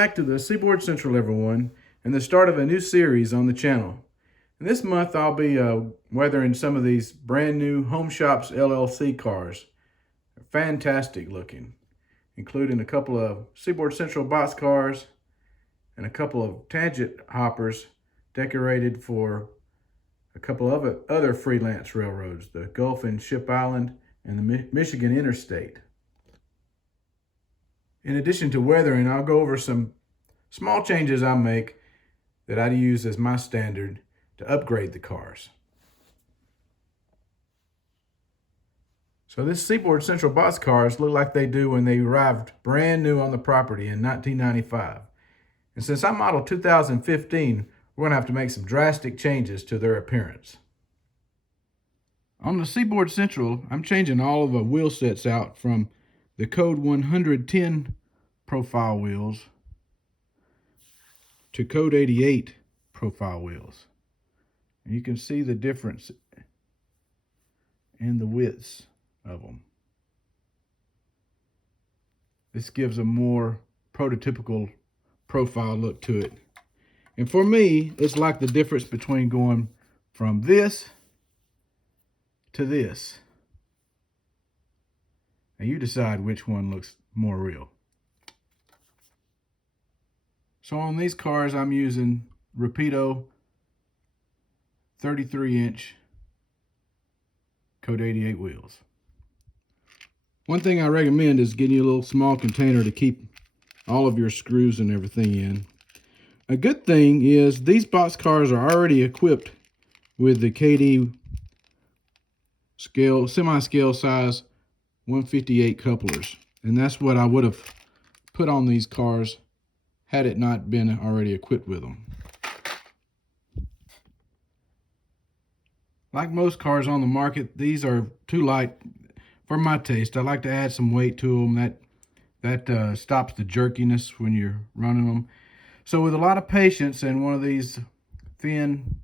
back to the Seaboard Central, everyone, and the start of a new series on the channel. And this month I'll be weathering some of these brand new Home Shops LLC cars. They're fantastic looking, including a couple of Seaboard Central boxcars and a couple of tangent hoppers decorated for a couple of other freelance railroads, the Gulf and Ship Island and the Michigan Interstate. In addition to weathering, I'll go over some small changes I make that I use as my standard to upgrade the cars. So this Seaboard Central boxcars look like they do when they arrived brand new on the property in 1995. And since I'm model 2015, we're going to have to make some drastic changes to their appearance. On the Seaboard Central, I'm changing all of the wheel sets out from the Code 110 profile wheels to Code 88 profile wheels. And you can see the difference in the widths of them. This gives a more prototypical profile look to it. And for me, it's like the difference between going from this to this. And you decide which one looks more real. So on these cars, I'm using Rapido 33-inch Code 88 wheels. One thing I recommend is getting you a little small container to keep all of your screws and everything in. A good thing is these boxcars are already equipped with the KD scale, semi-scale size 158 couplers. And that's what I would have put on these cars had it not been already equipped with them. Like most cars on the market, these are too light for my taste. I like to add some weight to them. That stops the jerkiness when you're running them. So with a lot of patience and one of these thin,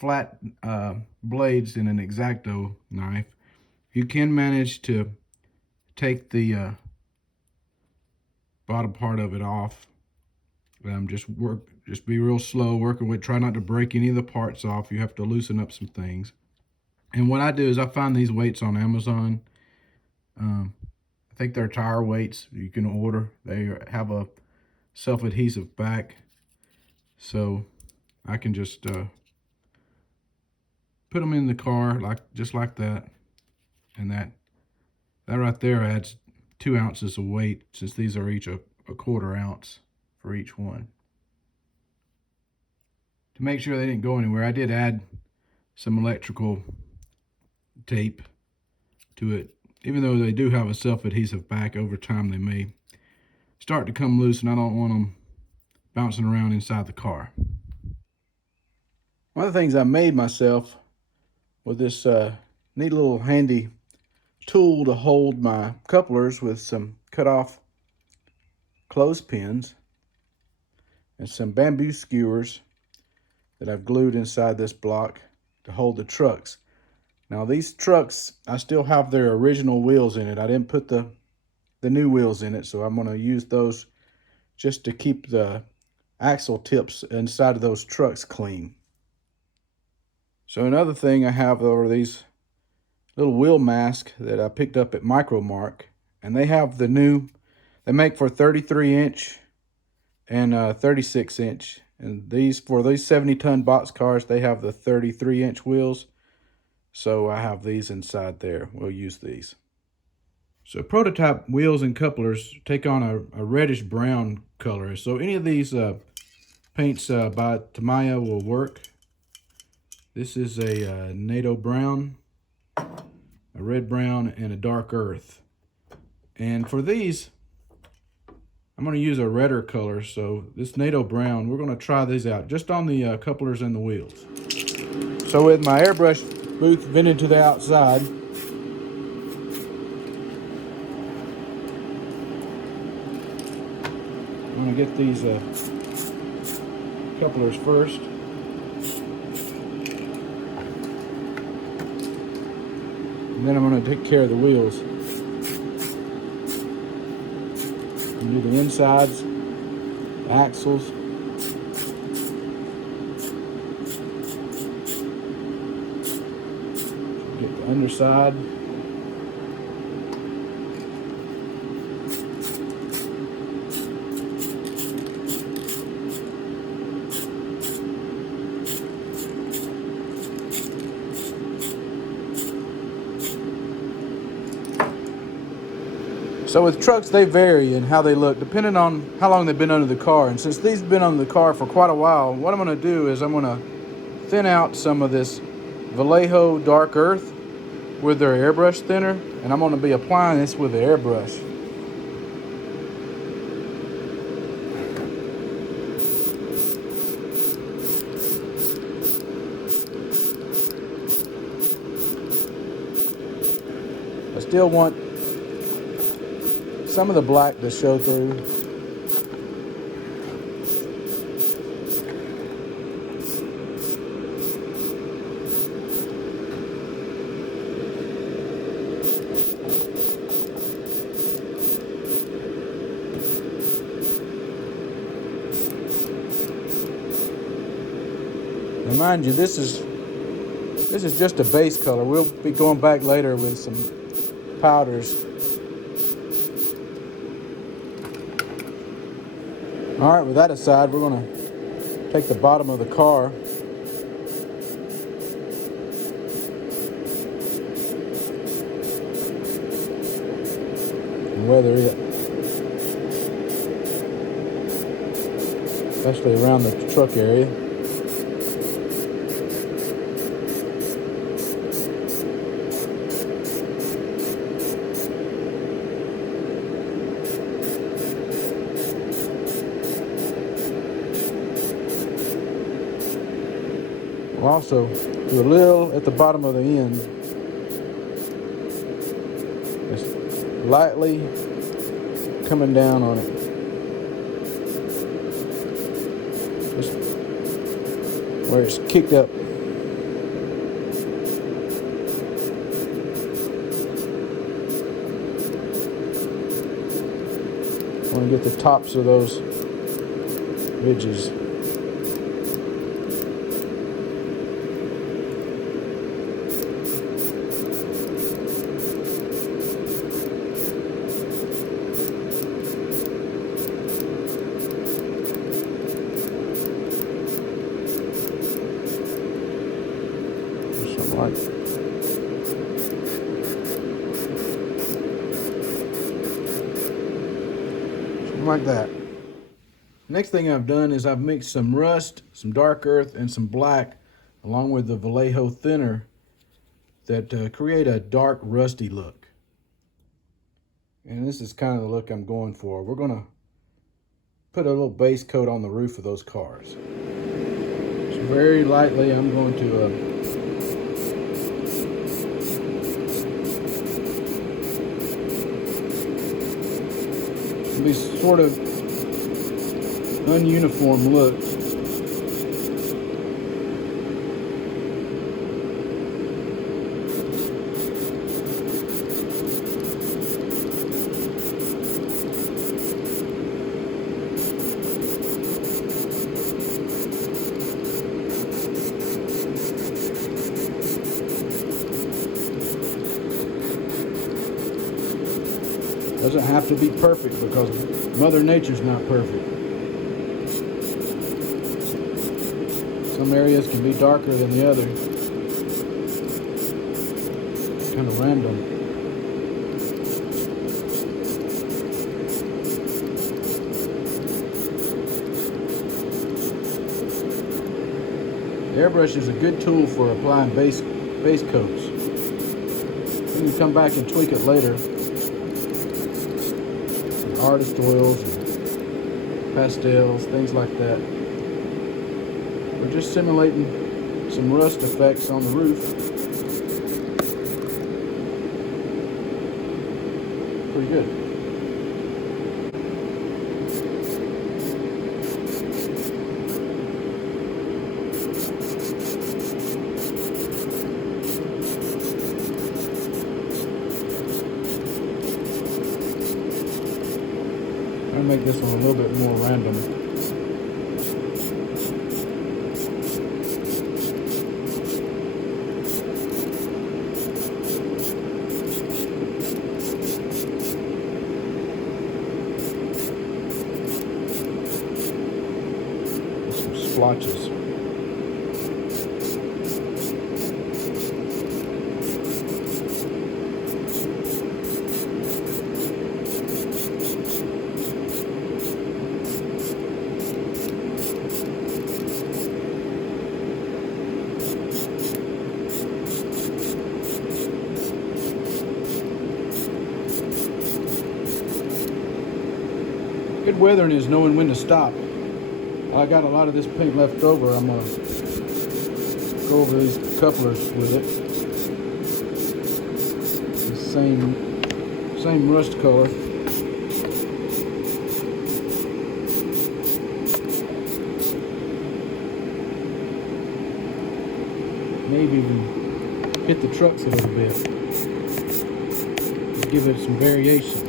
flat blades in an X-Acto knife, you can manage to take the bottom part of it off. Just be real slow, working with, try not to break any of the parts off. You have to loosen up some things. And what I do is I find these weights on Amazon. I think they're tire weights you can order. They have a self-adhesive back, so I can just put them in the car just like that, and that right there adds 2 ounces of weight, since these are each a quarter ounce for each one. To make sure they didn't go anywhere, I did add some electrical tape to it. Even though they do have a self-adhesive back, over time they may start to come loose, and I don't want them bouncing around inside the car. One of the things I made myself with this neat little handy tool to hold my couplers with some cut-off clothespins and some bamboo skewers that I've glued inside this block to hold the trucks. Now these trucks, I still have their original wheels in it. I didn't put the new wheels in it, so I'm going to use those just to keep the axle tips inside of those trucks clean. So another thing I have are these little wheel masks that I picked up at Micro Mark, and they have the new, they make for 33-inch and 36-inch. And these, for these 70-ton boxcars, they have the 33-inch wheels. So I have these inside there. We'll use these. So prototype wheels and couplers take on a reddish brown color. So any of these paints by Tamiya will work. This is a NATO brown, a red brown, and a dark earth. And for these, I'm going to use a redder color. So this NATO brown, we're going to try these out just on the couplers and the wheels. So with my airbrush booth vented to the outside, I'm going to get these couplers first. And then I'm going to take care of the wheels. And do the insides. axles. Get the underside. So with trucks, they vary in how they look depending on how long they've been under the car. And since these have been under the car for quite a while, what I'm going to do is I'm going to thin out some of this Vallejo dark earth with their airbrush thinner, and I'm going to be applying this with the airbrush. I still want some of the black to show through. Now mind you, this is just a base color. We'll be going back later with some powders. All right, with that aside, we're going to take the bottom of the car and weather it, especially around the truck area. We'll also do a little at the bottom of the end, just lightly coming down on it, just where it's kicked up. I want to get the tops of those ridges. Like that. Next thing I've done is I've mixed some rust, some dark earth, and some black along with the Vallejo thinner that create a dark rusty look. And this is kind of the look I'm going for. We're going to put a little base coat on the roof of those cars. So very lightly I'm going to these sort of ununiform look. Doesn't have to be perfect because Mother Nature's not perfect. Some areas can be darker than the other. Kind of random. The airbrush is a good tool for applying base coats. You can come back and tweak it later. Artist oils and pastels, things like that. We're just simulating some rust effects on the roof. Pretty good. I'll make this one a little bit more random. splotches. Good weathering is knowing when to stop. I got a lot of this paint left over. I'm going to go over these couplers with it. The same rust color. Maybe even hit the trucks a little bit. Just give it some variation.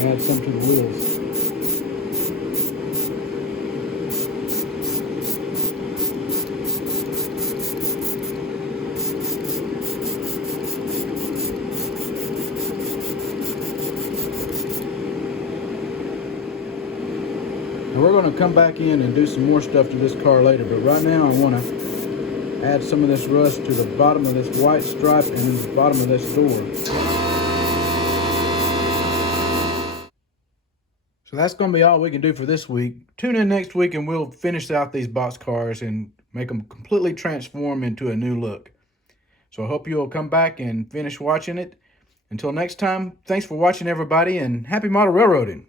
Add some to the wheels. And we're going to come back in and do some more stuff to this car later, but right now I want to add some of this rust to the bottom of this white stripe and the bottom of this door. So that's going to be all we can do for this week. Tune in next week and we'll finish out these box cars and make them completely transform into a new look. So I hope you'll come back and finish watching it. Until next time, thanks for watching everybody and happy model railroading.